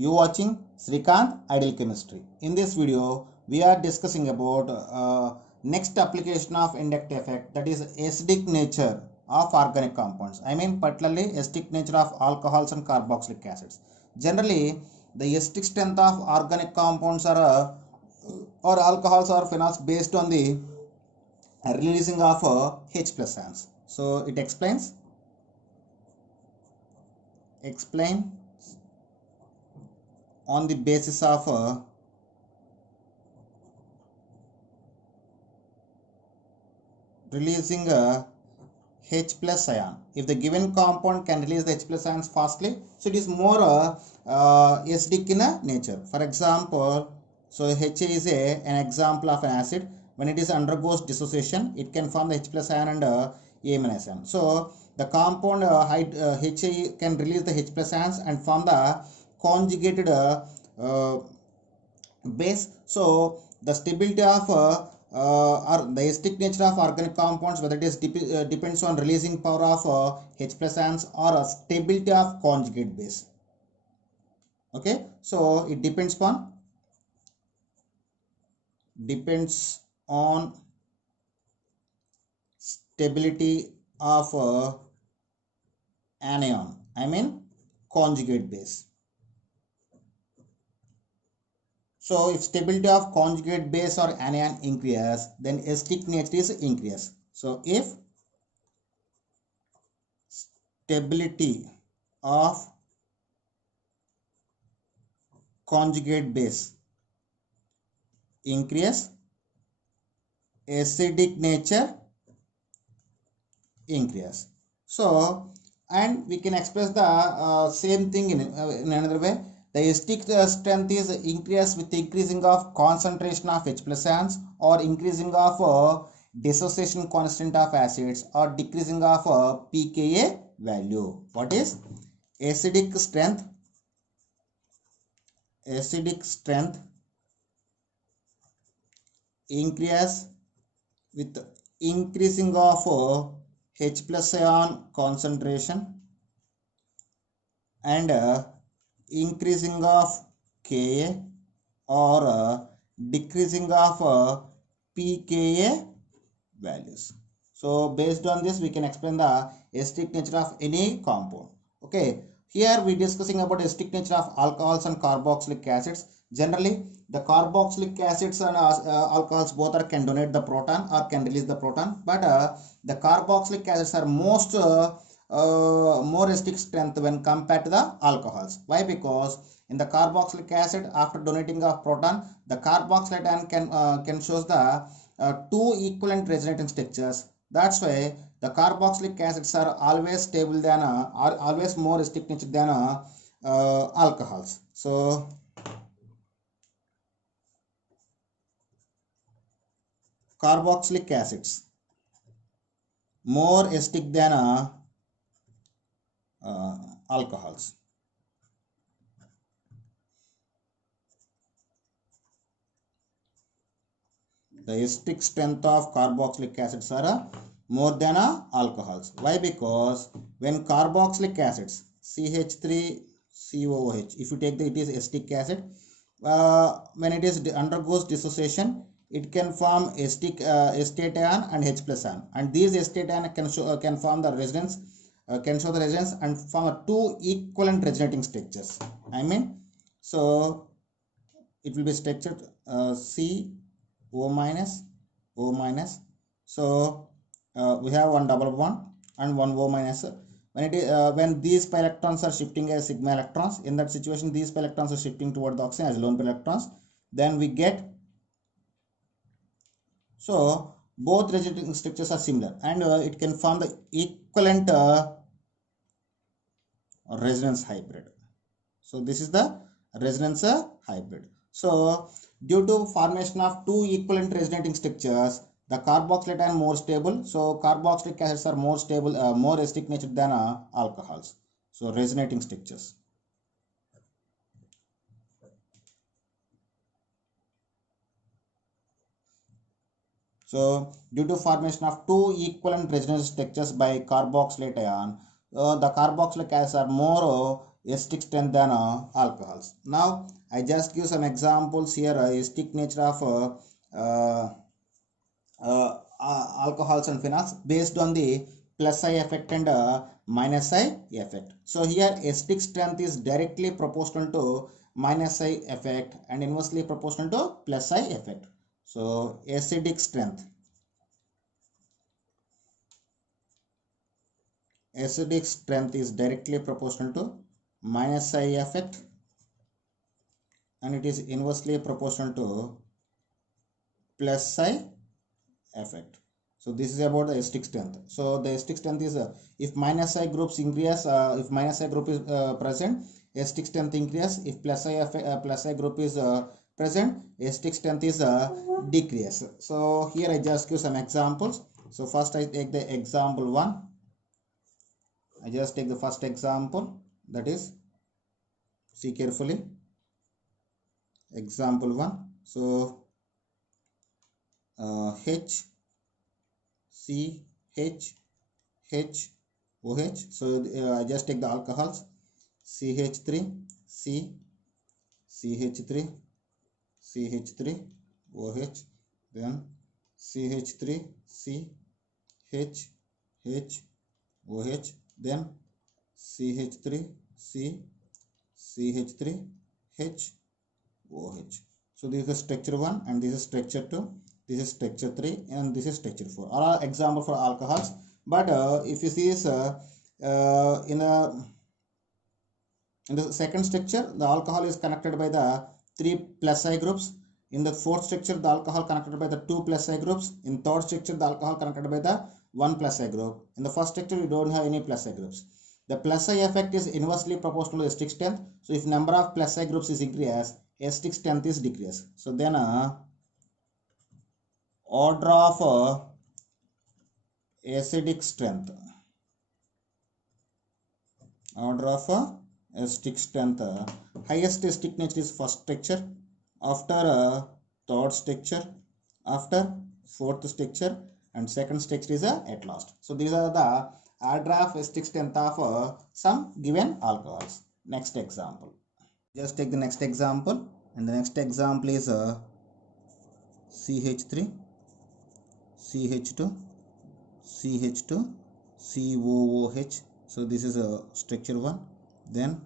You watching Srikanth Ideal Chemistry. In this video, we are discussing about next application of inductive effect, that is acidic nature of organic compounds. I mean particularly acidic nature of alcohols and carboxylic acids. Generally, the acidic strength of organic compounds are or alcohols or phenols based on the releasing of H plus ions. So it explain on the basis of releasing a H plus ion. If the given compound can release the H plus ions fastly, so it is more acidic in nature. For example, so HA is an example of an acid. When it is undergoes dissociation, it can form the H plus ion and A minus ion. So the compound HA can release the H plus ions and form the conjugated base. So the stability of or the acidic nature of organic compounds, whether it is depends on releasing power of H plus ions or a stability of conjugate base. Okay, so it depends on stability of anion, I mean conjugate base. So if stability of conjugate base or anion increases, then acidic nature is increase. So if stability of conjugate base increase, acidic nature increase. So, and we can express the same thing in another way. The acidic strength is increased with increasing of concentration of H plus ions or increasing of dissociation constant of acids or decreasing of pKa value. What is acidic strength? Acidic strength increase with increasing of H plus ion concentration and increasing of Ka or decreasing of pKa values. So based on this, we can explain the acidic nature of any compound. Okay, here we discussing about acidic nature of alcohols and carboxylic acids. Generally, the carboxylic acids and alcohols both are can donate the proton or can release the proton, but the carboxylic acids are more acidic strength when compared to the alcohols. Why? Because in the carboxylic acid, after donating of proton, the carboxylate ion can shows the two equivalent resonating structures. That's why the carboxylic acids are always stable than are always more acidic nature than alcohols. So carboxylic acids more acidic than alcohols. The acidic strength of carboxylic acids are more than alcohols. Why? Because when carboxylic acids CH3COOH, if you take it is acetic acid, when it is undergoes dissociation, it can form acetic acetate ion and H plus ion, and these acetate ion can form the resonance, can show the resonance and form two equivalent resonating structures. I mean, so it will be structured O minus. So we have one double bond and one O minus. When it is when these pi electrons are shifting as sigma electrons, in that situation these pi electrons are shifting toward the oxygen as lone pair electrons, then we get, so both resonating structures are similar and it can form the equivalent resonance hybrid. So this is the resonance hybrid. So due to formation of two equivalent resonating structures, the carboxylate ion more stable. So carboxylic acids are more stable, more acidic nature than alcohols. So resonating structures. So due to formation of two equivalent resonance structures by carboxylate ion, the carboxylic acids are more acidic strength than alcohols. Now I just give some examples here. Acidic nature of alcohols and phenols based on the plus I effect and minus I effect. So here acidic strength is directly proportional to minus I effect and inversely proportional to plus I effect. So acidic strength is directly proportional to minus I effect and it is inversely proportional to plus I effect. So this is about the acidic strength. So the acidic strength is if minus I groups increase, if minus I group is present, acidic strength increase. If plus I group is present, acidic strength is decrease. So here I just give some examples. So first I take the example 1. I just take the first example, that is, see carefully, example 1. So H C H H OH. So I just take the alcohols, CH3 C CH3 CH3 OH, then CH3 C H H OH, then CH3 C CH3 H OH. So this is structure 1 and this is structure 2, this is structure 3 and this is structure 4. All are example for alcohols. But if you see this in the second structure, the alcohol is connected by the 3 plus I groups. In the fourth structure, the alcohol connected by the 2 plus I groups. In third structure, the alcohol connected by the 1 plus I group. In the first structure, we don't have any plus I groups. The plus I effect is inversely proportional to acidic strength. So if number of plus I groups is increased, acidic strength is decreased. So then order of acidic strength. Order of acidic strength. Highest acidic nature is first structure, after third structure, after fourth structure, and second structure is at last. So these are the order of acidic strength of some given alcohols. Next example. Just take the next example, and the next example is CH3 CH2 CH2 COOH. So this is a structure 1, then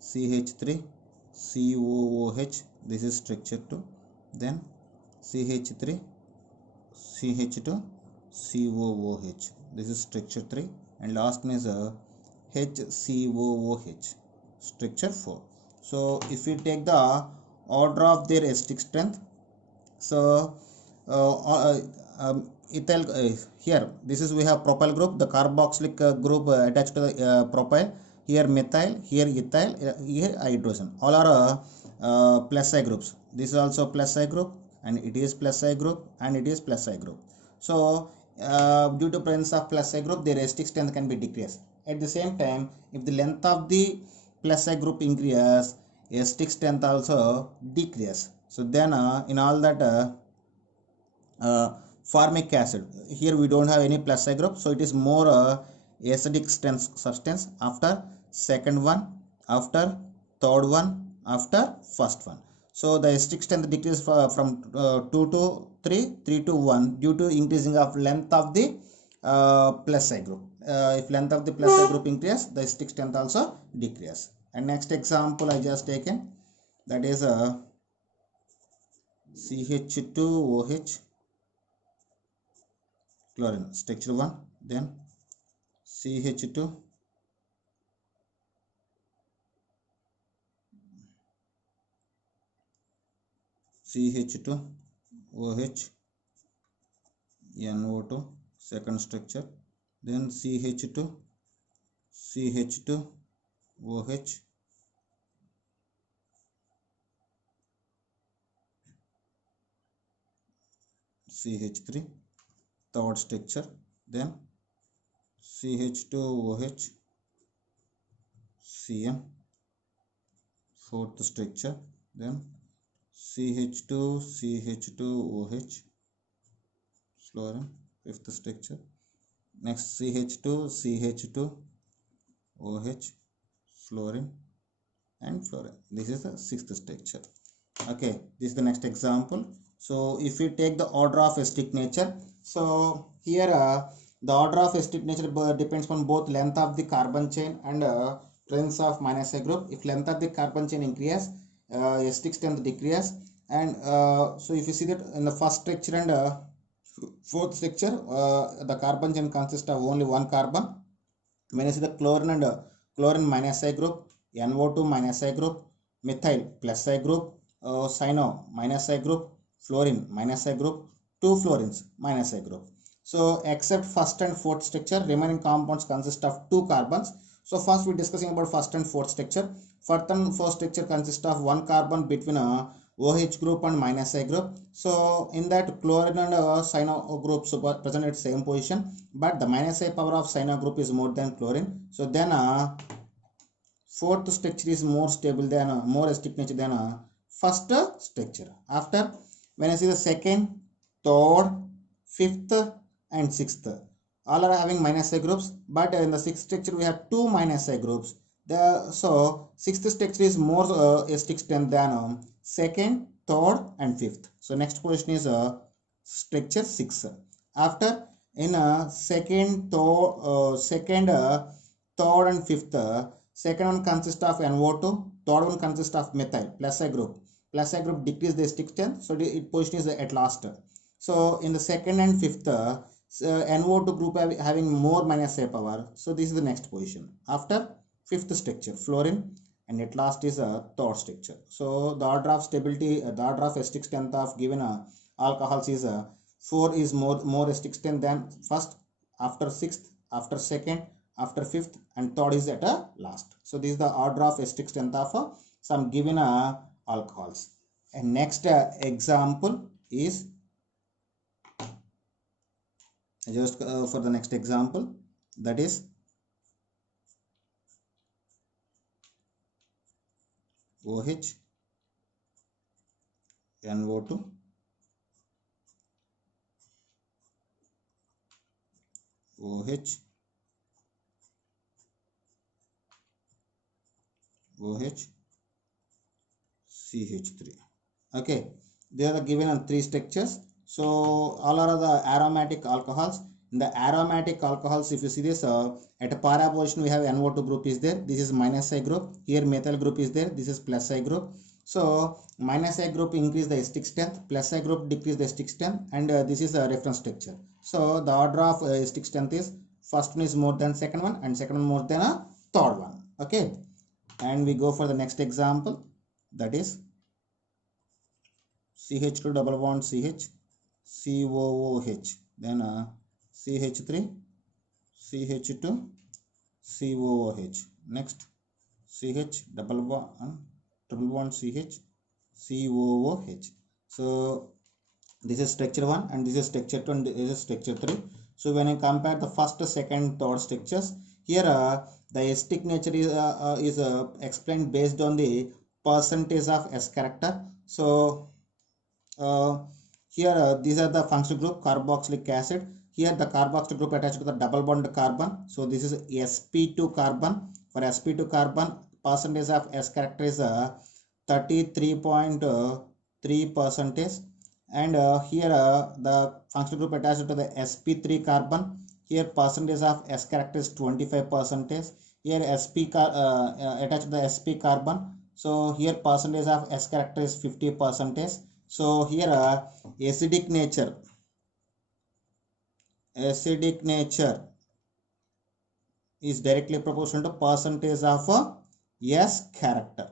CH3 COOH, this is structure 2, then CH3 CH2 COOH, this is structure 3, and last one is HCOOH, structure 4. So if we take the order of their acidic strength, so ethyl here this is we have propyl group, the carboxylic group attached to the propyl, here methyl, here ethyl, here hydrogen, all are plus I groups. This is also plus I group, and it is plus I group, and it is plus I group. So due to presence of plus I group, their acidic strength can be decreased. At the same time, if the length of the plus I group increases, acidic strength also decrease. So then in all that formic acid, here we don't have any plus I group, so it is more acidic strength substance after second one, after third one, after first one. So the acidic strength decreases from 2 to 3, 3 to 1 due to increasing of length of the plus I group. If length of the plus I group increases, the acidic strength also decreases. And next example I just taken, that is CH2OH chlorine, structure 1, then CH2 OH NO2, second structure, then CH2 OH CH3, third structure, then CH2OH CM, fourth structure, then CH2OH fluorine, fifth structure, next CH2OH fluorine, and fluorine. This is the sixth structure. Okay, this is the next example. So if we take the order of acidic nature, so here the order of acidic nature depends on both length of the carbon chain and strength of minus A group. If length of the carbon chain increase, acidic strength decrease. And so if you see that in the first structure and fourth structure, the carbon chain consists of only one carbon. When you see the chlorine and chlorine minus I group, NO2 minus I group, methyl plus I group, cyano minus I group, fluorine minus I group, two fluorines minus I group. So except first and fourth structure, remaining compounds consist of two carbons. So first we discussing about first and fourth structure. First and fourth structure consist of one carbon between a OH group and minus I group. So in that chlorine and cyano groups present at same position, but the minus I power of cyano group is more than chlorine. So then fourth structure is more stable than more acidic nature than first structure. After when I see the second, third, fifth and sixth, all are having minus I groups, but in the sixth structure we have two minus I groups. So sixth structure is more acidic strength than second, third and fifth. So next question is structure 6. After in second, third and fifth, second one consists of NO2, third one consists of methyl plus I group. Plus I group decrease the acidic strength, so it position is at last. So in the second and fifth, NO2 group having more minus A power. So this is the next position. After fifth structure, fluorine, and at last is a third structure. So the order of stability, the order of acidic strength of given alcohols is 4 is more acidic strength than first, after sixth, after second, after fifth, and third is at last. So this is the order of acidic strength of some given alcohols. And next example is just for the next example, that is OH, NO2, OH, OH, CH3. Okay, they are given on three structures. So all are the aromatic alcohols. In the aromatic alcohols, if you see this at a para position we have NO2 group is there. This is minus I group. Here methyl group is there. This is plus I group. So minus I group increase the acidic strength, plus I group decrease the acidic strength, and this is a reference structure. So the order of acidic strength is first one is more than second one, and second one more than a third one. Okay, and we go for the next example, that is CH2 double bond CH, COOH, then CH3, CH2, COOH. Next CH double bond, triple bond CH, COOH. So this is structure 1 and this is structure 2 and this is structure 3. So when I compare the first, second, third structures, here the acidic nature is explained based on the percentage of S character. So here these are the functional group carboxylic acid. Here the carboxyl group attached to the double bond carbon. So this is sp2 carbon. For sp2 carbon, percentage of S character is 33.3 percentage. And here the functional group attached to the sp3 carbon. Here percentage of S character is 25 percentage. Here attached to the sp carbon. So here percentage of S character is 50 percentage. So here acidic nature is directly proportional to percentage of S character.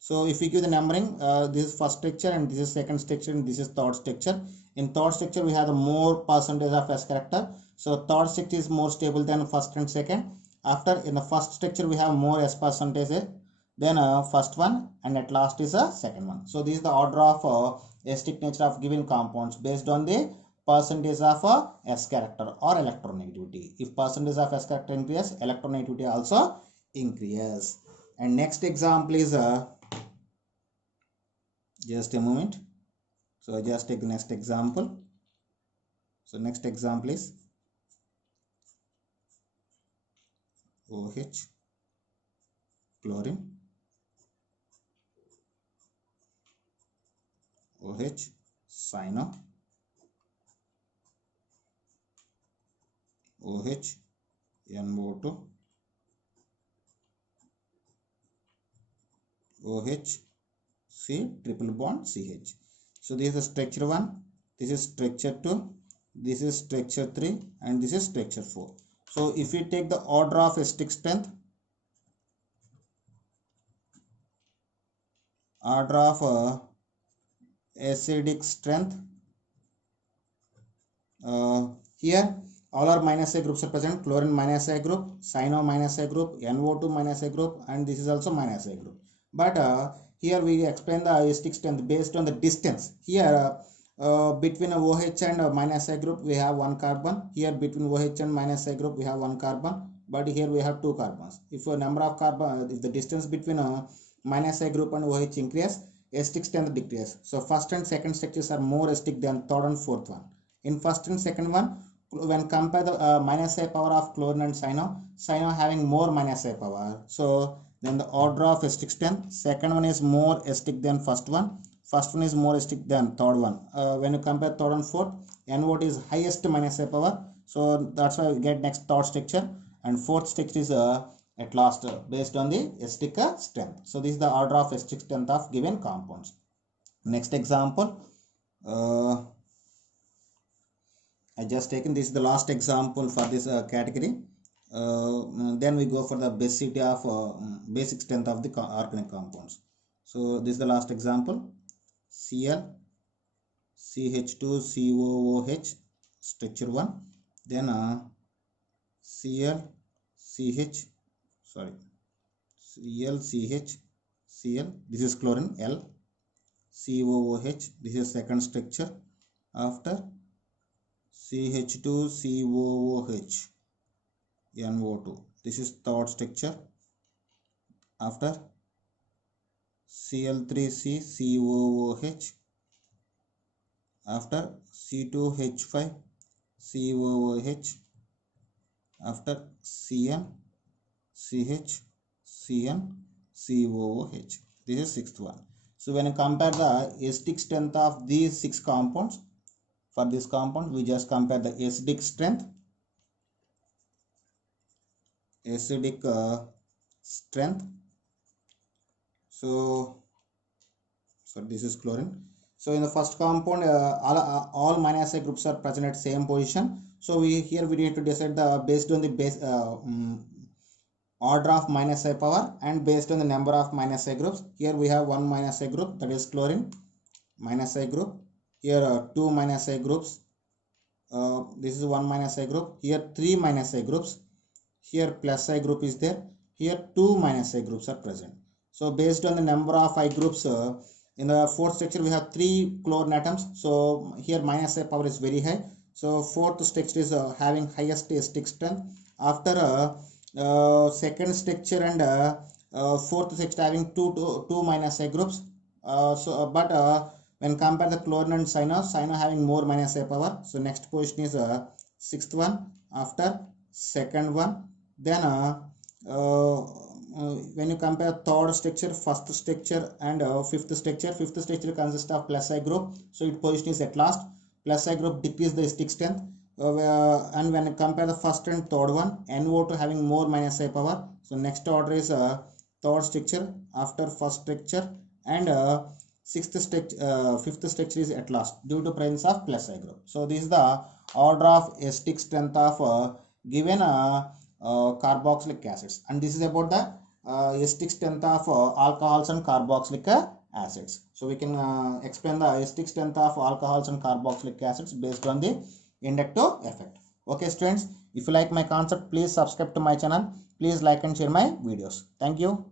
So if we give the numbering, this is first structure and this is second structure and this is third structure. In third structure we have the more percentage of S character. So third structure is more stable than first and second. After in the first structure we have more S percentage then first one, and at last is a second one. So this is the order of acidic nature of given compounds based on the percentage of S character or electronegativity. If percentage of S character increases, electronegativity also increases. And next example is just a moment. So just take the next example. So next example is OH, chlorine, OH, cyno, OH, NO2, OH, C, triple bond CH. So this is structure 1, this is structure 2, this is structure 3, and this is structure 4. So if we take the order of acidic strength, here all are minus A groups are present. Chlorine minus A group, cyno minus A group, NO2 minus A group, and this is also minus A group. But here we explain the acidic strength based on the distance. Here between OH and minus A group we have one carbon. Here between OH and minus A group we have one carbon. But here we have two carbons. If a number of carbon, if the distance between minus A group and OH increase, acidic strength decrease. So first and second structures are more acidic than third and fourth one. In first and second one, when compare the minus A power of chlorine and cyno having more minus A power. So then the order of acidic strength, second one is more acidic than first one is more acidic than third one. When you compare third and fourth, NO2 is highest minus A power. So that's why we get next third structure, and fourth structure is at last based on the acidic strength. So this is the order of acidic strength of given compounds. Next example, I just taken this is the last example for this category. Then we go for the basicity of basic strength of the organic compounds. So this is the last example. Cl, CH2, COOH, structure 1. Then Cl, CH, Cl, CH, Cl. This is chlorine. L, COOH. This is second structure. After CH2, COOH, NO2. This is third structure. After Cl3C, COOH. After C2H5, COOH. After Cn, CH, Cn, COOH. This is sixth one. So when you compare the acidic strength of these 6 compounds, for this compound we just compare the acidic strength, so this is chlorine. So in the first compound all minus A groups are present at same position. So we need to decide the based on the base order of minus A power and based on the number of minus A groups. Here we have one minus A group, that is chlorine minus A group. Here 2 minus A groups. This is 1 minus A group. Here 3 minus A groups. Here plus I group is there. Here 2 minus A groups are present. So based on the number of I groups, in the fourth structure we have 3 chlorine atoms. So here minus A power is very high. So fourth structure is having highest acidic strength. After second structure and fourth structure having two minus A groups. When compare the chlorine and cyno having more minus A power. So next position is sixth one. After second one, then when you compare third structure, first structure, and fifth structure consists of plus I group. So its position is at last. Plus I group decrease the acidic strength. And when you compare the first and third one, NO2 having more minus A power. So next order is third structure, after first structure, and fifth structure is at last due to presence of plus I group. So this is the order of acidic strength of given carboxylic acids, and this is about the acidic strength of alcohols and carboxylic acids. So we can explain the acidic strength of alcohols and carboxylic acids based on the inductive effect. Okay students, if you like my concept, please subscribe to my channel. Please like and share my videos. Thank you.